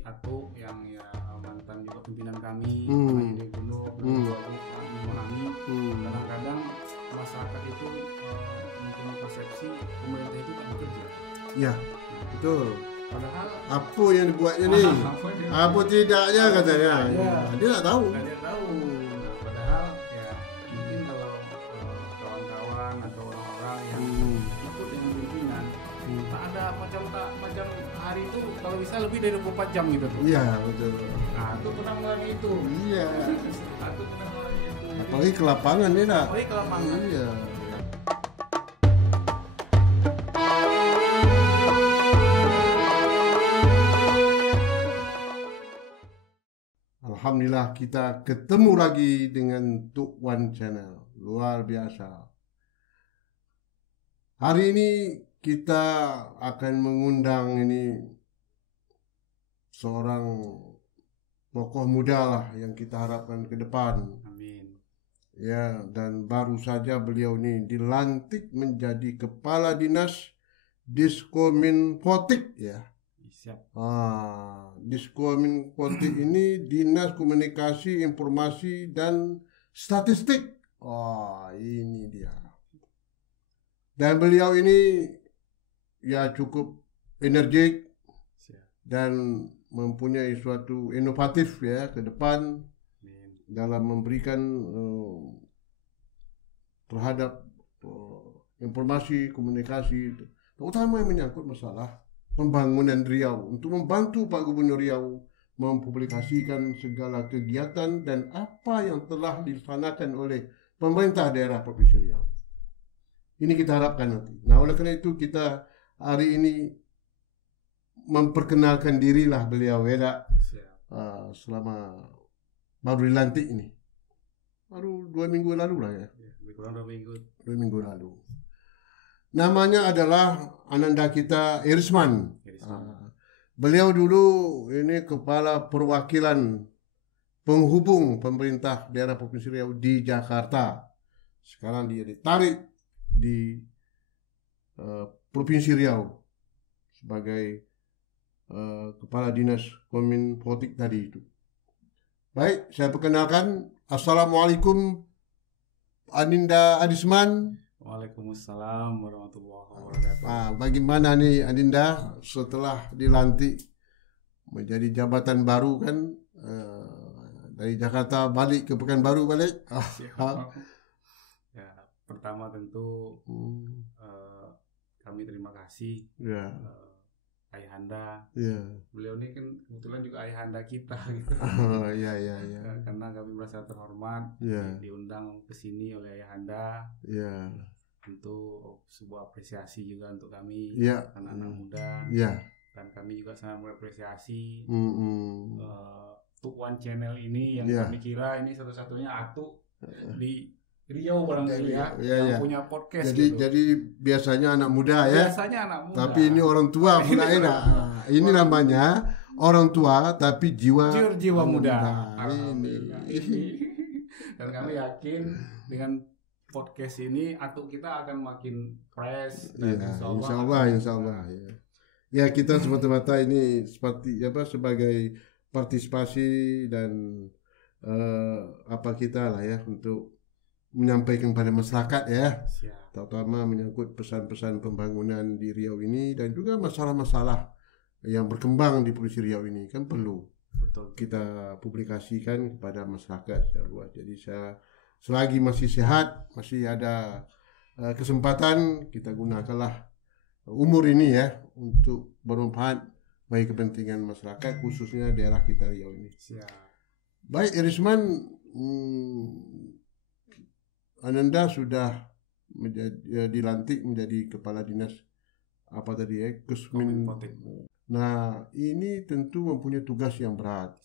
Aku yang ya mantan juga pimpinan kami, makanya di Gunung, memahami. Kadang-kadang masyarakat itu mempunyai persepsi pemerintah itu tak bekerja. Ya, betul. Padahal Apa yang dibuatnya nih? Apa tidaknya katanya? Ya. Dia tak tahu. Dia tahu. Nah, padahal ya mungkin kalau kawan-kawan atau orang-orang yang ikut dengan pimpinan, tak ada macam hari itu kalau bisa lebih dari 24 jam gitu tuh. Iya, betul. Nah, itu pernah mengalami itu. Iya. Aku pernah mengalami itu. Apalagi ke lapangan nih, nak. Apalagi ke lapangan. Iya. Alhamdulillah kita ketemu lagi dengan Tuk Wan Channel. Luar biasa. Hari ini kita akan mengundang ini seorang tokoh muda lah yang kita harapkan ke depan. Amin. Ya, dan baru saja beliau ini dilantik menjadi Kepala Dinas Diskominfotik ya. Siap. Diskominfotik ini Dinas Komunikasi, Informasi dan Statistik. Ini dia. Dan beliau ini ya cukup energik dan mempunyai suatu inovatif ya ke depan dalam memberikan terhadap informasi komunikasi, terutama yang menyangkut masalah pembangunan Riau, untuk membantu Pak Gubernur Riau mempublikasikan segala kegiatan dan apa yang telah dilaksanakan oleh pemerintah daerah Provinsi Riau. Ini kita harapkan nanti. Nah, oleh karena itu kita hari ini memperkenalkan dirilah beliau ya, selama baru dilantik ini. Baru 2 minggu lalu lah ya. Lebih kurang 2 minggu. 2 minggu lalu. Namanya adalah Ananda kita Irisman. Beliau dulu ini kepala perwakilan penghubung pemerintah daerah Provinsi Riau di Jakarta. Sekarang dia ditarik di Provinsi Riau sebagai Kepala Dinas Kominfotik tadi itu. Baik, saya perkenalkan. Assalamualaikum Aninda Adisman. Waalaikumsalam warahmatullahi wabarakatuh. Bagaimana nih Aninda setelah dilantik menjadi jabatan baru kan, dari Jakarta balik ke Pekanbaru balik? Ya, pertama tentu kami terima kasih Ayahanda. Beliau ini kan kebetulan juga ayahanda kita gitu. Iya. Karena kami merasa terhormat diundang ke sini oleh Ayahanda. Tentu sebuah apresiasi juga untuk kami anak-anak muda. Dan kami juga sangat mengapresiasi Tuk Wan Channel ini yang kami kira ini satu-satunya Atu di Riau barangkali yang punya podcast. Jadi biasanya anak muda ya. Biasanya anak muda. Tapi ini orang tua pula enak. Ini namanya orang tua tapi jiwa muda. Ini. Dan kami yakin dengan podcast ini Atuk kita akan makin fresh dan insya Allah. Ya kita semata-mata ini seperti sebagai partisipasi dan apa kita lah ya untuk menyampaikan pada masyarakat ya, terutama menyangkut pesan-pesan pembangunan di Riau ini dan juga masalah-masalah yang berkembang di Provinsi Riau ini kan perlu kita publikasikan kepada masyarakat secara luas. Jadi selagi masih sehat, masih ada kesempatan, kita gunakanlah umur ini ya untuk bermanfaat bagi kepentingan masyarakat khususnya daerah kita Riau ini. Baik Irisman, Ananda sudah dilantik menjadi Kepala Dinas apa tadi ya, Kominfotik. Nah, ini tentu mempunyai tugas yang berat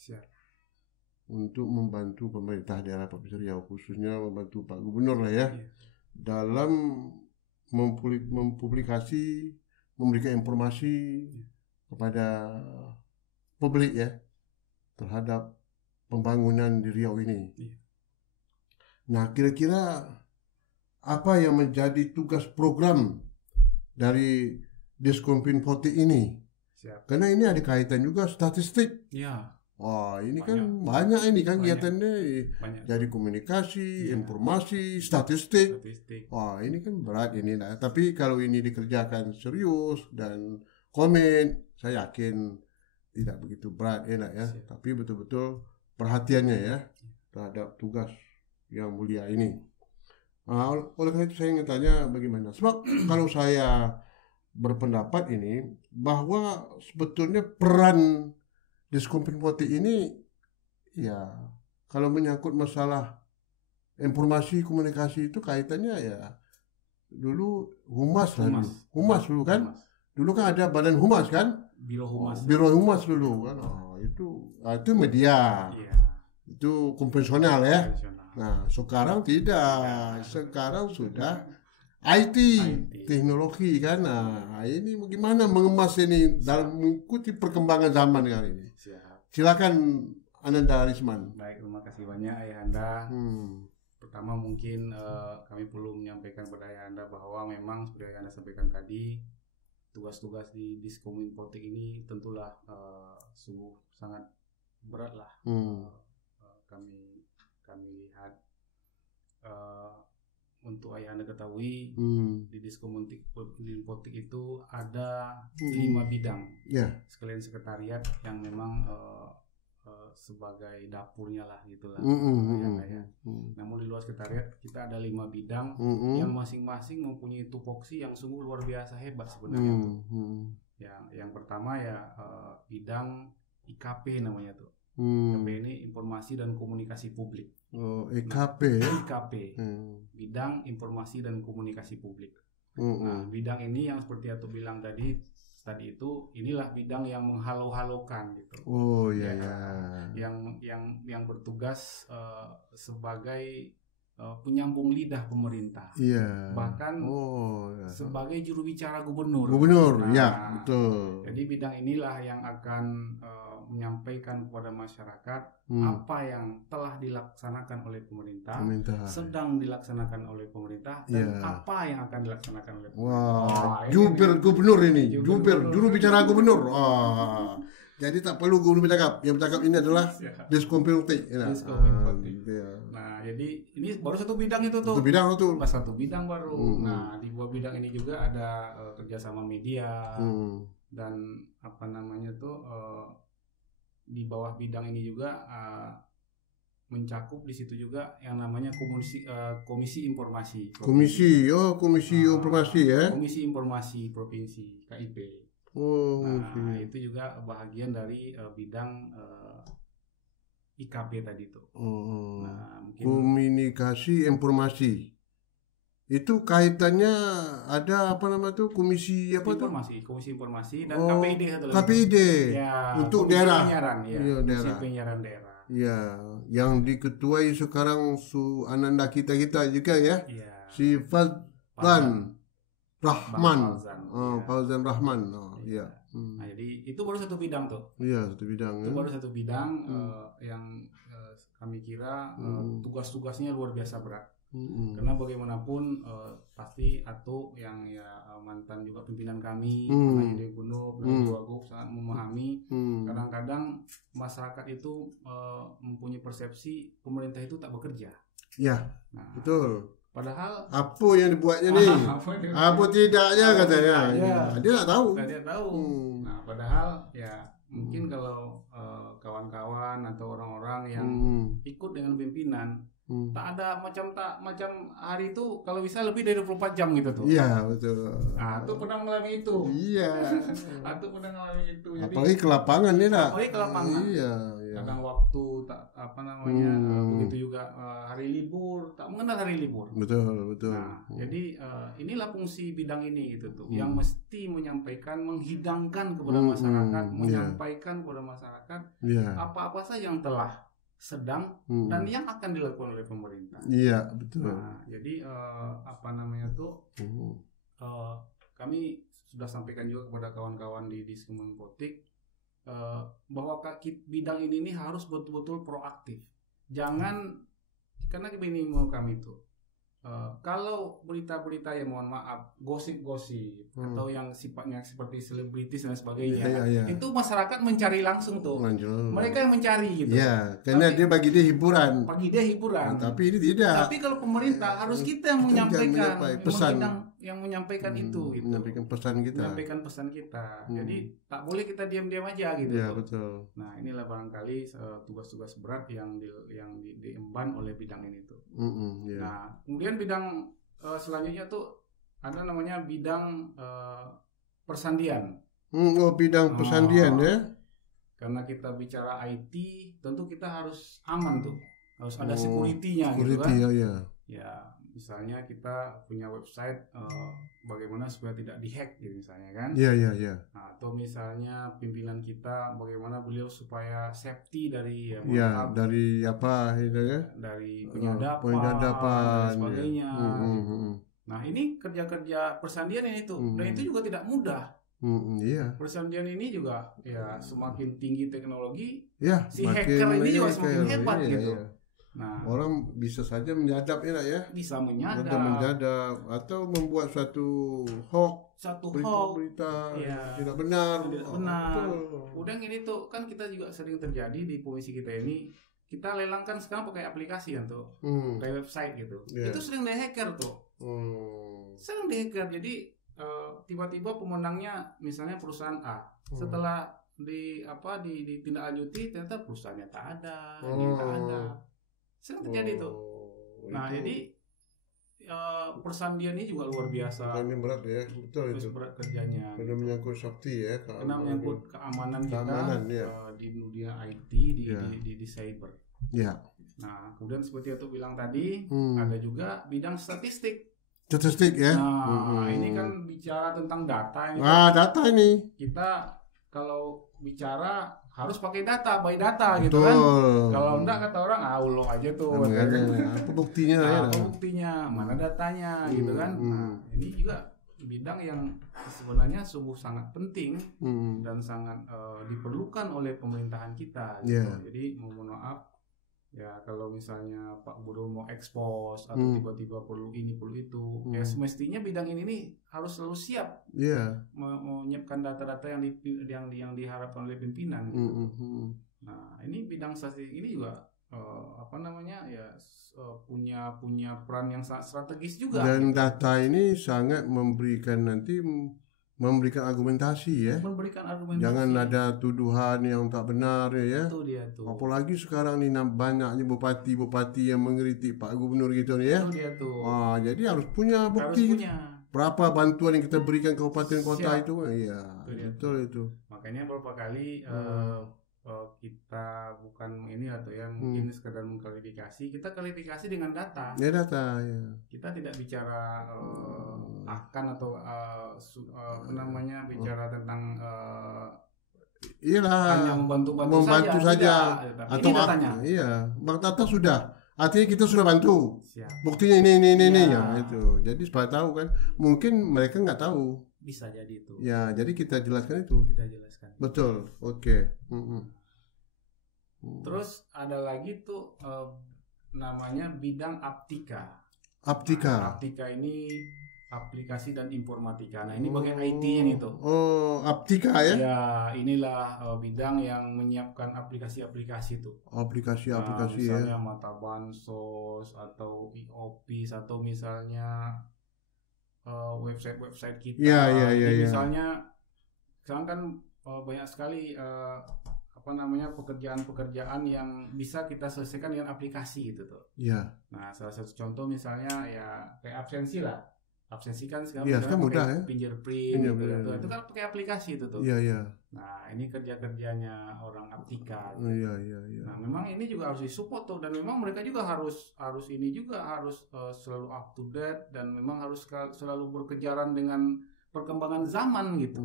untuk membantu pemerintah daerah Provinsi Riau, khususnya membantu Pak Gubernur lah ya, dalam mempublikasi, memberikan informasi kepada publik ya terhadap pembangunan di Riau ini. Nah, kira-kira apa yang menjadi tugas program dari Diskominfotik ini Siap. Karena ini ada kaitan juga statistik. Ya. Wah, ini kan banyak ini kan kegiatannya jadi komunikasi, informasi, statistik. Wah, ini kan berat ini. Nah, tapi kalau ini dikerjakan serius dan komen, saya yakin tidak begitu berat, enak ya. Tapi betul-betul perhatiannya ya terhadap tugas yang mulia ini. Oleh karena itu saya ingin tanya bagaimana. Sebab kalau saya berpendapat ini bahwa sebetulnya peran Diskompin Potik ini ya kalau menyangkut masalah informasi komunikasi itu kaitannya ya dulu humas dulu kan. Dulu kan ada badan humas kan? Biro humas dulu kan. Itu media. Itu konvensional ya. Nah, sekarang tidak. Sekarang sudah IT, teknologi kan. Nah, ini bagaimana mengemas ini dalam mengikuti perkembangan zaman kali ini. Silakan Ananda Arisman. Baik, terima kasih banyak Ayahanda. Pertama mungkin kami perlu menyampaikan kepada Ayahanda bahwa memang seperti Ayahanda sampaikan tadi, tugas-tugas di Diskompin Potik ini tentulah sungguh sangat berat lah. Kami lihat untuk Ayahanda ketahui di Diskompin Potik itu ada 5 bidang sekalian sekretariat yang memang sebagai dapurnya lah gitulah. Namun di luar sekretariat kita ada 5 bidang yang masing-masing mempunyai tupoksi yang sungguh luar biasa hebat sebenarnya tuh. Yang pertama ya bidang IKP namanya tuh. IKP ini informasi dan komunikasi publik. IKP. Bidang informasi dan komunikasi publik. Nah, bidang ini yang seperti Atu bilang tadi itu inilah bidang yang menghalau-halaukan gitu. Yang bertugas sebagai penyambung lidah pemerintah. Bahkan sebagai juru bicara gubernur. Betul. Jadi bidang inilah yang akan menyampaikan kepada masyarakat apa yang telah dilaksanakan oleh pemerintah, sedang dilaksanakan oleh pemerintah, dan apa yang akan dilaksanakan oleh pemerintah. Jubir gubernur ini, juru bicara gubernur. Jadi tak perlu gubernur bercakap, yang bercakap ini adalah Diskompin Potik. Nah, jadi ini baru satu bidang itu tuh. Satu bidang baru. Nah, di bawah bidang ini juga ada kerjasama media dan apa namanya tuh. Di bawah bidang ini juga mencakup di situ juga yang namanya komisi informasi. Komisi informasi ya. Komisi informasi provinsi KIP. Itu juga bahagian dari bidang IKP tadi tuh. Komunikasi informasi. Itu kaitannya ada apa nama tuh komisi informasi dan KPID satu lagi. KPID untuk daerah. Komisi penyiaran daerah. Yang diketuai sekarang Ananda kita juga ya. Si Fauzan Rahman. Fauzan Rahman. Nah, jadi itu baru satu bidang tuh. Satu bidang. Itu baru satu bidang yang kami kira tugas-tugasnya luar biasa berat. Karena bagaimanapun pasti Atu yang mantan juga pimpinan kami, pernah jadi gubernur, Wagub sangat memahami. Kadang-kadang masyarakat itu mempunyai persepsi pemerintah itu tak bekerja. Betul. Padahal apa yang dibuatnya nih? Apa tidaknya katanya. Dia tak tahu. Nah, padahal mungkin kalau kawan-kawan atau orang-orang yang ikut dengan pimpinan tak ada macam hari itu kalau bisa lebih dari 24 jam gitu tuh. Betul. Itu pernah mengalami itu. Itu pernah mengalami itu. Jadi, apalagi ke lapangan ya nak. Kadang waktu begitu juga hari libur tak mengenal hari libur. Betul. Nah, jadi inilah fungsi bidang ini gitu tuh, yang mesti menyampaikan, menghidangkan kepada masyarakat, menyampaikan kepada masyarakat apa-apa saja yang telah sedang dan yang akan dilakukan oleh pemerintah. Betul. Nah, jadi kami sudah sampaikan juga kepada kawan-kawan di Diskompin Potik bahwa bidang ini harus betul-betul proaktif. Jangan karena begini mau kami itu kalau berita-berita yang mohon maaf gosip-gosip atau yang sifatnya seperti selebritis dan sebagainya, itu masyarakat mencari langsung tuh. Mereka yang mencari gitu. Ya, karena dia bagi dia hiburan. Tapi ini tidak. Tapi kalau pemerintah harus kita yang menyampaikan pesan, yang menyampaikan itu gitu. Menyampaikan pesan kita. Jadi tak boleh kita diam-diam aja gitu. Ya, betul. Nah, inilah barangkali tugas-tugas berat yang diemban oleh bidang ini tuh. Nah, kemudian bidang selanjutnya tuh ada namanya bidang persandian. Bidang persandian ya. Karena kita bicara IT, tentu kita harus aman tuh. Harus ada security-nya gitu kan. Ya, misalnya kita punya website bagaimana supaya tidak dihack gitu misalnya kan. Iya. Nah, atau misalnya pimpinan kita bagaimana beliau supaya safety dari dari apa itu ya? Dari penyadapan dan sebagainya. Nah, ini kerja-kerja persandian ini tuh. Dan itu juga tidak mudah. Persandian ini juga ya semakin tinggi teknologi, si hacker ini juga semakin hebat gitu. Nah, orang bisa saja menyadap ya. Bisa menyadap atau membuat suatu hoax, berita tidak benar. Udah gini tuh kan kita juga sering terjadi di komisi kita ini. Kita lelangkan sekarang pakai aplikasi kan tuh, kayak website gitu. Itu sering dihacker tuh. Sering dihacker. Jadi tiba-tiba pemenangnya misalnya perusahaan A. Setelah ditindaklanjuti ternyata perusahaannya tak ada, tak ada. Sering terjadi tuh. Nah, jadi persandian ini juga luar biasa. Ini berat ya, betul itu. Berat kerjanya. Karena menyangkut safety ya. Karena menyangkut keamanan kita di dunia IT, di cyber. Ya. Nah, kemudian seperti yang bilang tadi, ada juga bidang statistik ya. Nah, ini kan bicara tentang data ini. Data ini. Kita kalau bicara harus pakai data, by data gitu kan. Kalau enggak kata orang, ulo aja tuh. Apa buktinya apa buktinya? Mana datanya gitu kan. Nah, ini juga bidang yang sebenarnya sungguh sangat penting dan sangat diperlukan oleh pemerintahan kita gitu. Jadi mohon maaf ya kalau misalnya Pak Gubernur mau ekspos atau tiba-tiba perlu ini perlu itu, ya semestinya bidang ini nih harus selalu siap menyiapkan data-data yang diharapkan oleh pimpinan. Gitu. Nah, ini bidang statistik ini juga punya peran yang sangat strategis juga. Dan data ini sangat memberikan argumentasi ya. Jangan ada tuduhan yang tak benar ya. Itu dia tuh. Apalagi sekarang ini banyaknya bupati-bupati yang mengkritik Pak Gubernur gitu ya. Itu dia tuh. Jadi harus punya bukti. Berapa bantuan yang kita berikan ke kabupaten kota itu? Iya. Betul itu. Makanya beberapa kali kita bukan ini atau ya mungkin sekedar mengklarifikasi, kita klarifikasi dengan data. Data ya. Kita tidak bicara akan atau bicara tentang hanya membantu saja. Atau ini datanya. Bang Tata sudah. Artinya kita sudah bantu. Buktinya ini ya itu. Jadi supaya tahu kan, mungkin mereka nggak tahu. Bisa jadi itu. Ya, jadi kita jelaskan itu. Betul. Oke. Terus ada lagi tuh namanya bidang aptika. Aptika ini aplikasi dan informatika. Nah, ini bagian IT-nya nih tuh. Aptika ya? Ya, inilah bidang yang menyiapkan aplikasi-aplikasi tuh. Aplikasi-aplikasi misalnya Mata Bansos atau e-office atau misalnya website-website kita. Iya. Misalnya sekarang kan banyak sekali pekerjaan-pekerjaan yang bisa kita selesaikan dengan aplikasi gitu tuh. Iya. Nah, salah satu contoh misalnya ya kayak absensi lah. Absensi kan sekarang mudah ya. Fingerprint gitu. Itu kan pakai aplikasi itu tuh. Iya. Nah, ini kerja-kerjanya orang aptika. Iya. Nah, memang ini juga harus disupport tuh dan memang mereka juga harus selalu up to date dan memang harus selalu berkejaran dengan perkembangan zaman gitu.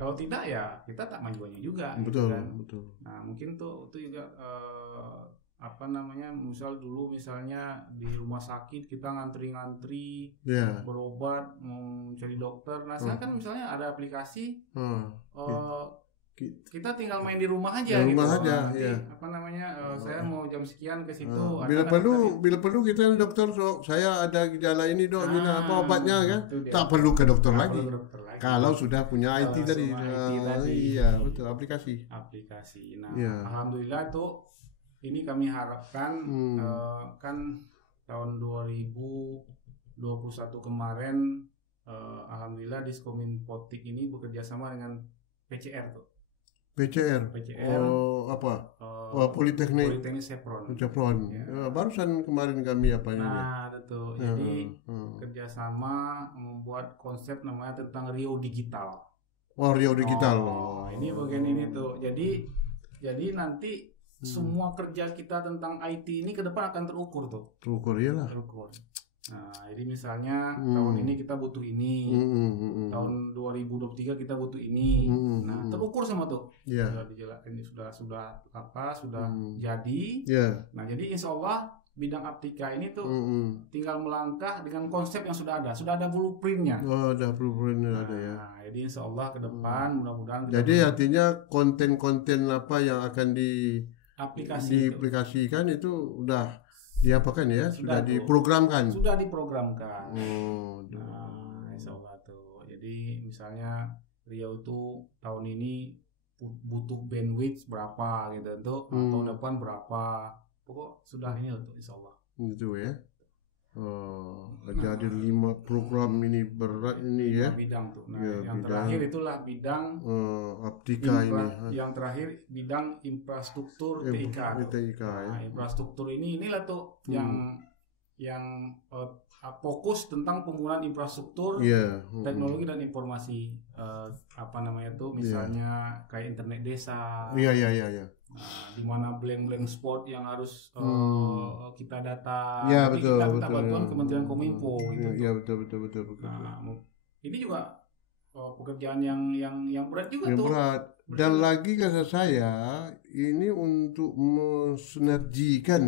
Kalau tidak ya kita tak majuannya juga. Betul, gitu kan. Betul. Nah, mungkin tuh itu juga misalnya di rumah sakit kita ngantri berobat mau cari dokter. Nah, sekarang kan misalnya ada aplikasi kita tinggal main di rumah aja di rumah gitu. aja, Nanti, ya. apa namanya, saya mau jam sekian ke situ. Bila perlu kita dokter, saya ada gejala ini dok, ini apa obatnya kan? Tak perlu ke dokter lagi. Kalau sudah punya IT tadi. Iya betul, aplikasi. Nah, alhamdulillah tuh ini kami harapkan kan tahun 2021 kemarin, alhamdulillah Diskominfotik ini bekerja sama dengan PCR tuh. PCR. Oh apa? Politeknik Chevron. Ya. Barusan kemarin kami apa ini? Nah, betul. Jadi kerjasama membuat konsep namanya tentang Rio Digital. Oh, Rio Digital. Ini bagian ini tuh. Jadi nanti semua kerja kita tentang IT ini ke depan akan terukur tuh. Terukur iyalah. Nah, jadi misalnya tahun ini kita butuh ini, tahun 2023 kita butuh ini. Nah, terukur sama tuh. Sudah dijelasin, sudah jadi. Nah, jadi insya Allah bidang Aptika ini tuh tinggal melangkah dengan konsep yang sudah ada blueprintnya. Oh, ada blueprintnya ada ya. Nah, jadi insya Allah ke depan mudah-mudahan. Jadi artinya konten-konten apa yang akan diaplikasikan itu udah diapakan ya? Sudah diprogramkan. Nah, insya Allah tuh. Jadi misalnya Riau itu tahun ini butuh bandwidth berapa gitu tuh, tahun depan berapa. Pokok sudah ini tuh insya Allah. Gitu ya. Jadi 5 program ini berat ini ya. Bidang tuh. Nah, yang terakhir itulah bidang Aptika ini. Yang terakhir bidang infrastruktur TIK. Nah, infrastruktur inilah tuh yang fokus tentang penggunaan infrastruktur, teknologi dan informasi, apa namanya tuh, misalnya kayak internet desa. Iya. Di mana blank spot yang harus kita data. Betul, kita minta bantuan Kementerian Kominfo gitu. Iya betul. Nah, ini juga pekerjaan yang berat juga tuh. Berat. Dan lagi kata saya ini untuk mensinergikan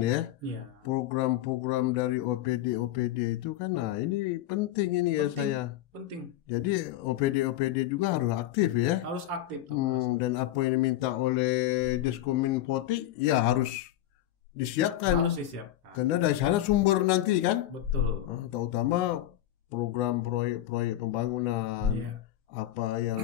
program-program dari OPD itu kan, nah ini penting ini saya. Penting. Jadi OPD juga harus aktif ya. Harus aktif. Dan apa yang diminta oleh Diskominfotik ya harus disiapkan. Karena dari sana sumber nanti kan. Betul. Terutama program proyek pembangunan, apa yang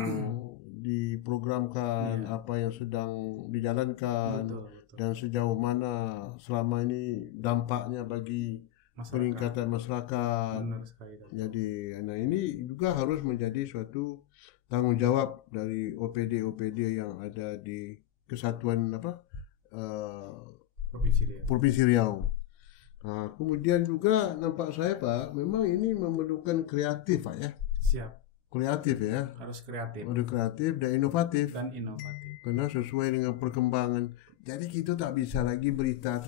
diprogramkan, apa yang sedang dijalankan, dan sejauh mana selama ini dampaknya bagi peningkatan masyarakat. Jadi, nah ini juga harus menjadi suatu tanggung jawab dari OPD yang ada di Kesatuan Provinsi Riau. Nah, kemudian juga nampak saya Pak, memang ini memerlukan kreatif Pak ya. Siap. Kreatif ya. Harus kreatif. Dan inovatif. Karena sesuai dengan perkembangan. Jadi kita tak bisa lagi berita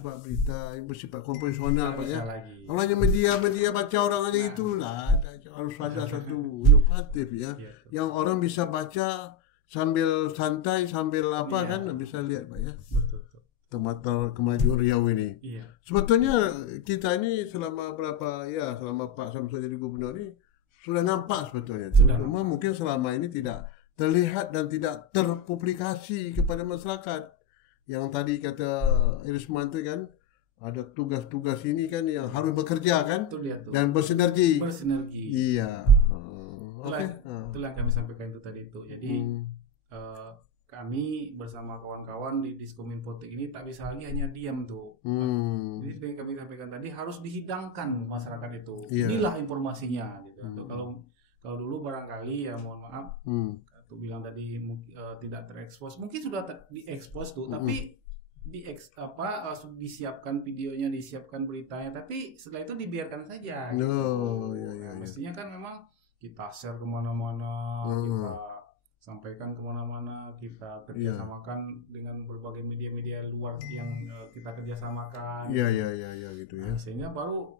yang bersifat konvensional Pak ya. Kalau hanya media baca orang aja itulah, harus ada satu inovatif ya. Yang orang bisa baca sambil santai, sambil kan bisa lihat Pak ya. Betul. Mata kemajuan Riau ini. Sebetulnya kita ini selama Pak Samsul jadi gubernur ini sudah nampak sebetulnya. Cuma mungkin selama ini tidak terlihat dan tidak terpublikasi kepada masyarakat. Yang tadi kata Irisman itu kan, ada tugas-tugas ini kan yang harus bekerja kan, dan bersinergi. Iya. Itulah yang kami sampaikan itu tadi itu. Jadi kami bersama kawan-kawan di Diskominfotik ini tak bisa lagi hanya diam tuh. Jadi seperti yang kami sampaikan tadi, harus dihidangkan masyarakat itu. Inilah informasinya gitu. Atau kalau dulu barangkali ya mohon maaf, tuh bilang tadi tidak terekspos. Mungkin sudah diekspos tuh, tapi disiapkan videonya, disiapkan beritanya, tapi setelah itu dibiarkan saja. Mestinya kan memang kita share kemana-mana, kita sampaikan kemana-mana, kita kerjasamakan dengan berbagai media-media luar yang kita kerjasamakan. Iya gitu ya. Sehingga baru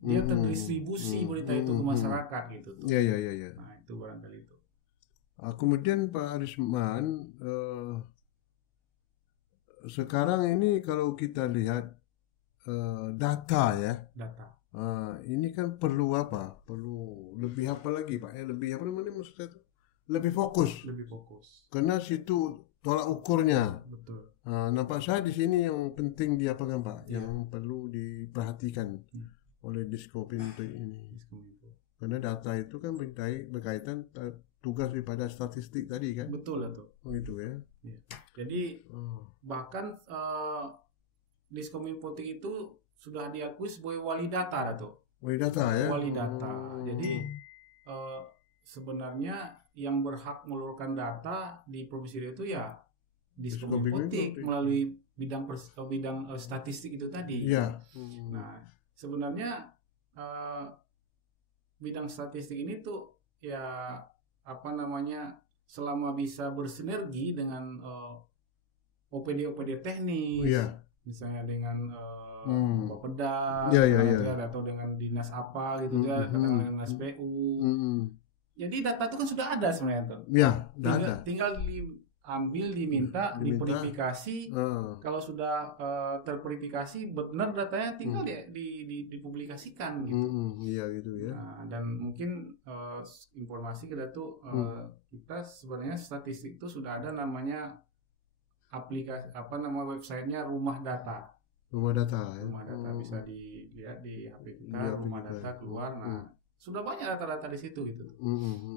dia terdistribusi berita itu ke masyarakat gitu. Iya. Nah itu barangkali itu. Kemudian Pak Arisman, sekarang ini kalau kita lihat data ya. Ini kan perlu apa? Perlu lebih apa lagi Pak? Lebih apa namanya maksudnya itu? Lebih fokus. Lebih fokus. Karena situ tolak ukurnya. Betul. Nampak saya di sini yang penting di apa kan Pak, yang perlu diperhatikan oleh Diskominfo ini. Karena data itu kan berkaitan tugas daripada statistik tadi kan. Betul itu. Gitu ya. Jadi bahkan Diskominfo itu sudah diakui sebagai wali data tuh. Wali data ya. Wali data. Jadi sebenarnya yang berhak mengeluarkan data di Provinsi Riau itu ya Diskominfo melalui bidang statistik itu tadi. Iya. Nah, sebenarnya bidang statistik ini tuh ya selama bisa bersinergi dengan OPD teknis, misalnya dengan Bapeda, atau dengan dinas apa gitu dengan dinas PU. Jadi data itu kan sudah ada sebenarnya tuh. Iya, tinggal diambil, diminta, diverifikasi. Kalau sudah terverifikasi benar datanya, tinggal dipublikasikan gitu. Iya gitu ya. Nah, dan mungkin informasi kita tuh kita sebenarnya statistik itu sudah ada namanya aplikasi websitenya Rumah Data. Rumah Data ya. Rumah Data bisa dilihat di HP kita, Rumah Data keluar. Nah, sudah banyak data-data di situ gitu.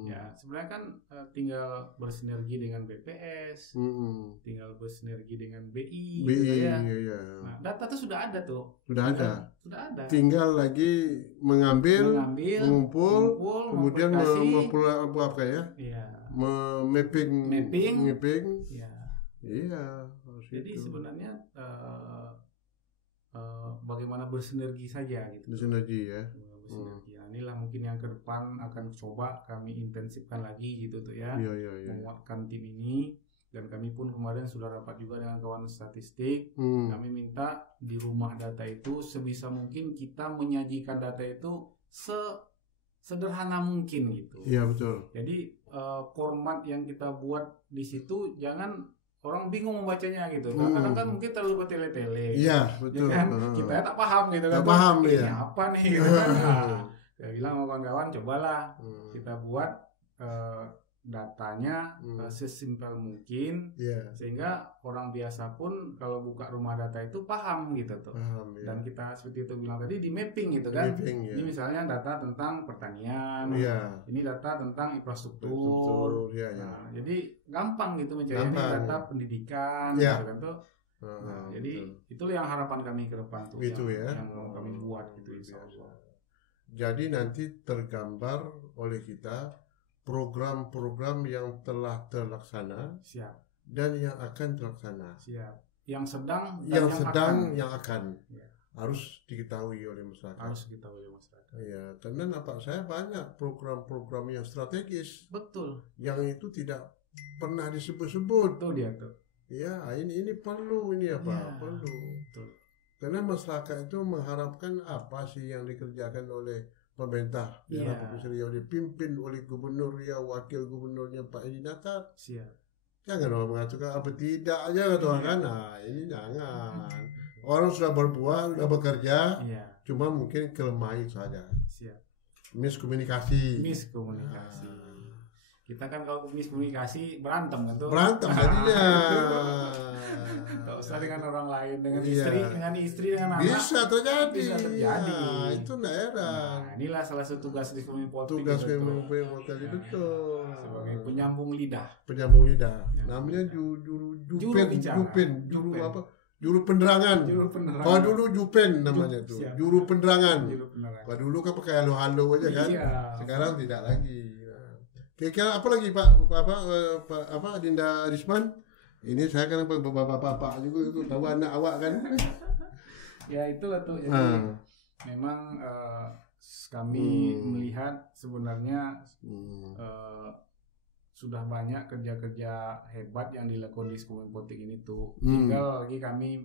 Ya, sebenarnya kan tinggal bersinergi dengan BPS, tinggal bersinergi dengan BI gitu ya. Nah, data itu sudah ada tuh. Sudah ada. Tinggal lagi mengambil, mengumpul, kemudian apa ya? Mapping. Iya. Iya. Jadi sebenarnya bagaimana bersinergi saja gitu. Bersinergi ya. Bersinergi. Nah, inilah mungkin yang ke depan akan coba kami intensifkan lagi gitu tuh ya. Menguatkan tim ini, dan kami pun kemarin sudah rapat juga dengan kawan statistik. Kami minta di Rumah Data itu sebisa mungkin kita menyajikan data itu sederhana mungkin gitu. Iya betul. Jadi format yang kita buat di situ jangan orang bingung membacanya gitu. Kadang kan mungkin terlalu bertele-tele. Iya, betul. Kan? Kita tak paham gitu kan. Tak paham ini apa nih gitu kan. Saya bilang sama kawan-kawan, cobalah kita buat datanya sesimpel mungkin, sehingga orang biasa pun kalau buka Rumah Data itu paham gitu tuh. Dan kita seperti itu bilang tadi, di mapping gitu kan. Ini misalnya data tentang pertanian, ini data tentang infrastruktur. Nah, jadi gampang gitu mencari data pendidikan gitu kan tuh. Nah, jadi itu yang harapan kami ke depan tuh yang mau kami buat gitu insyaallah. Jadi nanti tergambar oleh kita program-program yang telah terlaksana, dan yang akan terlaksana, yang sedang, yang akan harus diketahui oleh masyarakat. Ya, karena nampak saya banyak program-program yang strategis, yang itu tidak pernah disebut-sebut. Betul dia tuh. Ya, ini perlu, perlu. Betul. Karena masyarakat itu mengharapkan apa sih yang dikerjakan oleh pemerintah daerah Provinsi Riau, dipimpin oleh Gubernur Riau, Wakil Gubernurnya Pak Edi Natar. Jangan orang mengatakan apa tidak aja kata orang kan. Nah, ini jangan. Orang sudah berbuat, sudah bekerja, cuma mungkin kelemahan saja. Miskomunikasi. Kita kan kalau miskomunikasi berantem kan tuh. Berantem jadinya. Gak usah dengan orang lain, dengan istri, dengan anak. Bisa terjadi. Nah, itu daerah. Nah, inilah salah satu tugas Diskominfo. Tugas Diskominfo tadi betul. Sebagai penyambung lidah. Namanya juru penerangan. Kalau dulu Jupen namanya tuh. Juru penerangan. Kalau dulu kan pakai halo-halo aja kan. Sekarang tidak lagi. Kira-kira apa lagi Pak Dinda Risman? Ini saya kan bapak-bapak juga itu tahu anak awak kan. Ya itulah tuh. Jadi memang kami melihat sebenarnya sudah banyak kerja-kerja hebat yang dilakukan di Diskominfo ini tuh. Tinggal lagi kami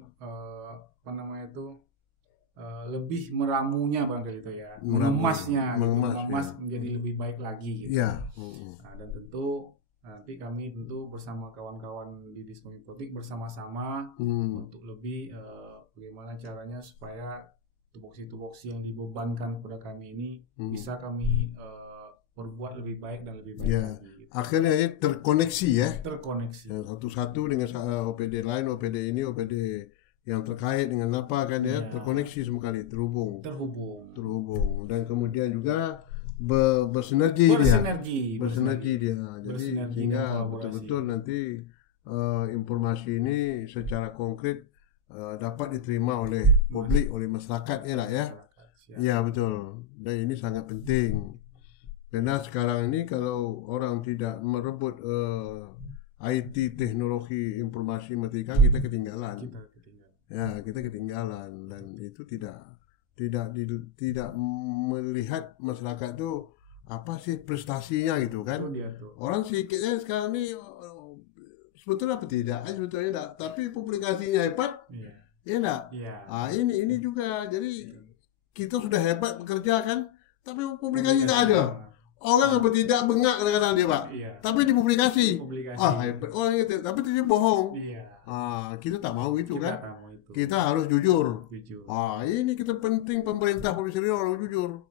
lebih meramunya barangkali itu ya, mengemasnya, menjadi lebih baik lagi gitu. Nah, dan tentu nanti kami bersama kawan-kawan di Diskominfo bersama-sama untuk lebih bagaimana caranya supaya tupoksi yang dibebankan kepada kami ini bisa kami berbuat lebih baik dan lebih baik lagi. Gitu. Akhirnya terkoneksi ya. Terkoneksi. Satu-satu dengan OPD lain, OPD ini, OPD yang terkait dengan apa kan ya, terkoneksi semua kali, terhubung. Dan kemudian juga bersinergi dia. Jadi sehingga betul-betul nanti informasi ini secara konkret dapat diterima oleh publik, oleh masyarakat ya lah ya. Ya betul. Dan ini sangat penting. Karena sekarang ini kalau orang tidak merebut IT, teknologi informasi matematika, kita ketinggalan. Kita ketinggalan, dan itu tidak melihat masyarakat itu apa sih prestasinya gitu kan. Orang sedikitnya sekarang ini sebetulnya apa tidak, sebetulnya tidak, tapi publikasinya hebat, ya enggak. Ini juga, jadi kita sudah hebat bekerja kan, tapi publikasi tidak ada. Orang apa tidak bengak kadang-kadang dia Pak, tapi dipublikasi. Hebat orang itu, tapi dia bohong. Kita tak mau itu kan. Kita harus jujur. Ini kita penting, pemerintah Provinsi Riau harus jujur.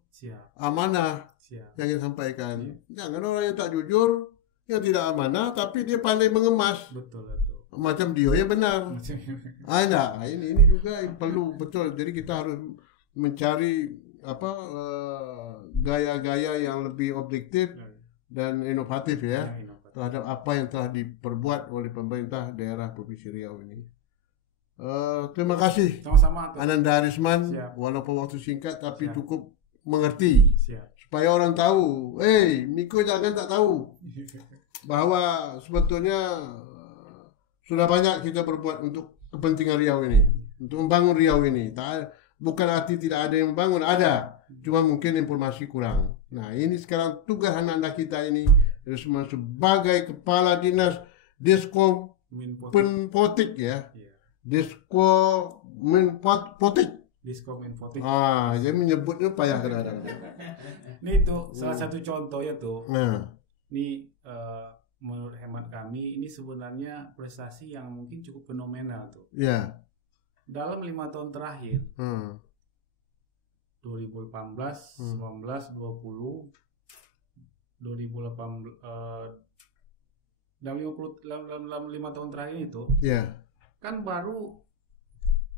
Amanah yang kita sampaikan. Jangan orang yang tak jujur, yang tidak amanah, tapi dia pandai mengemas. Betul. Macam dia ya benar. Ini juga perlu betul. Jadi kita harus mencari gaya-gaya yang lebih objektif dan inovatif ya, terhadap apa yang telah diperbuat oleh pemerintah daerah Provinsi Riau ini. Terima kasih. Sama-sama. Ananda Arisman, walaupun waktu singkat tapi cukup mengerti. Supaya orang tahu, Miko jangan tak tahu bahwa sebetulnya sudah banyak kita berbuat untuk kepentingan Riau ini, untuk membangun Riau ini. Bukan arti tidak ada yang membangun, ada, cuma mungkin informasi kurang. Nah, ini sekarang tugas anak-anak kita ini sebagai kepala dinas Disko Menfotik ya. Disko Menfotik. Dia menyebutnya payah kadang-kadang. Ini tuh salah satu contohnya tuh. Ini menurut hemat kami ini sebenarnya prestasi yang mungkin cukup fenomenal tuh. Dalam 5 tahun terakhir, 2018, 19, 20, 2018, dalam 5 tahun terakhir itu, kan baru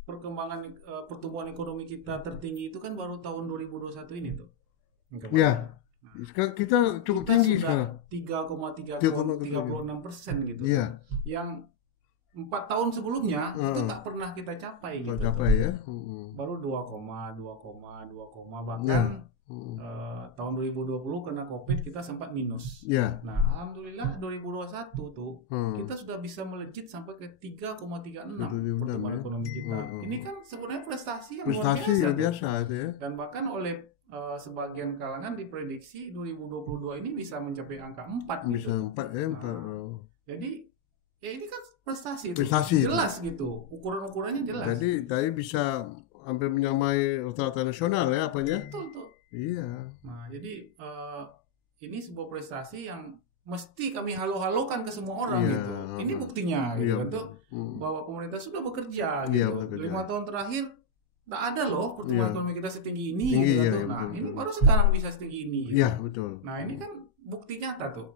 pertumbuhan ekonomi kita tertinggi itu kan baru tahun 2021 ini tuh. Sekarang kita cukup tinggi sekarang. 3,36% gitu. Yang 4 tahun sebelumnya itu tak pernah kita capai gitu. Baru 2,2, bahkan tahun 2020 kena Covid kita sempat minus. Nah, alhamdulillah 2021 tuh kita sudah bisa melejit sampai ke 3,36 pertumbuhan ekonomi kita. Ini kan sebenarnya prestasi yang luar biasa itu ya. Dan bahkan oleh sebagian kalangan diprediksi 2022 ini bisa mencapai angka 4 bisa gitu. 4 ya. Jadi ini kan prestasi jelas jelas gitu, ukuran-ukurannya jelas. Jadi tadi bisa hampir menyamai rata-rata nasional ya apanya. Betul tuh. Nah, jadi ini sebuah prestasi yang mesti kami halo-halokan ke semua orang gitu. Ini buktinya gitu bahwa pemerintah sudah bekerja gitu. 5 tahun terakhir tak ada loh pertumbuhan ekonomi kita setinggi ini gitu. Nah, ini baru sekarang bisa setinggi ini. Betul. Nah, ini kan bukti nyata tuh.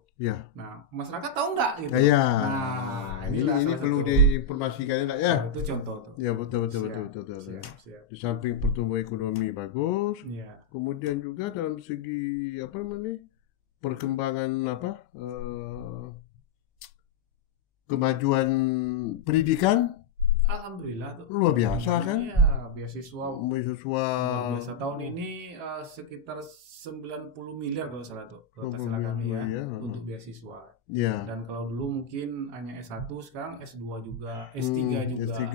Nah, masyarakat tahu nggak gitu? Nah, ini perlu diinformasikan ya. Itu contoh tuh. Betul. Siap. Di samping pertumbuhan ekonomi bagus, kemudian juga dalam segi perkembangan kemajuan pendidikan. Alhamdulillah tuh. Luar biasa kan? Beasiswa luar biasa. Tahun ini sekitar 90 miliar kalau salah tuh. Kalau tak salah kami untuk beasiswa. Dan kalau dulu mungkin hanya S1, sekarang S2 juga, S3 juga. S3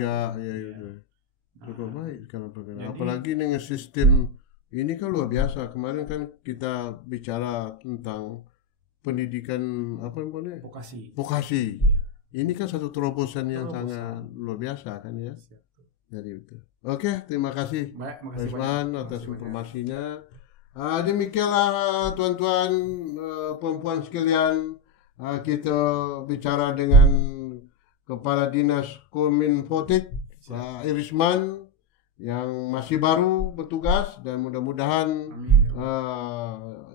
cukup baik sekarang perkembangan. Apalagi dengan sistem ini kan luar biasa. Kemarin kan kita bicara tentang pendidikan vokasi. Ini kan satu terobosan yang sangat luar biasa kan ya. Jadi itu. Oke, terima kasih Arisman atas informasinya. Demikianlah tuan-tuan perempuan sekalian, kita bicara dengan Kepala Dinas Kominfotik Pak Arisman yang masih baru bertugas, dan mudah-mudahan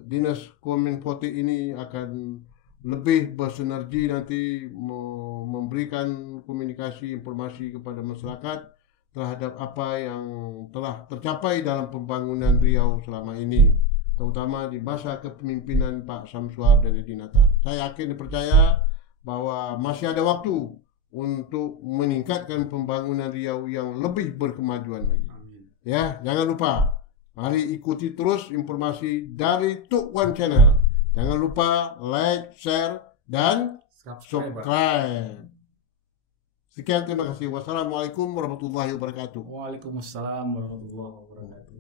Dinas Kominfo ini akan lebih bersinergi nanti memberikan komunikasi informasi kepada masyarakat terhadap apa yang telah tercapai dalam pembangunan Riau selama ini, terutama di masa kepemimpinan Pak Samsuar dan Edi Natar. Saya yakin dan percaya bahwa masih ada waktu untuk meningkatkan pembangunan Riau yang lebih berkemajuan lagi. Amin. Ya, jangan lupa, mari ikuti terus informasi dari Tuk Wan Channel. Jangan lupa like, share, dan subscribe. Sekian, terima kasih. Wassalamualaikum warahmatullahi wabarakatuh. Waalaikumsalam warahmatullahi wabarakatuh.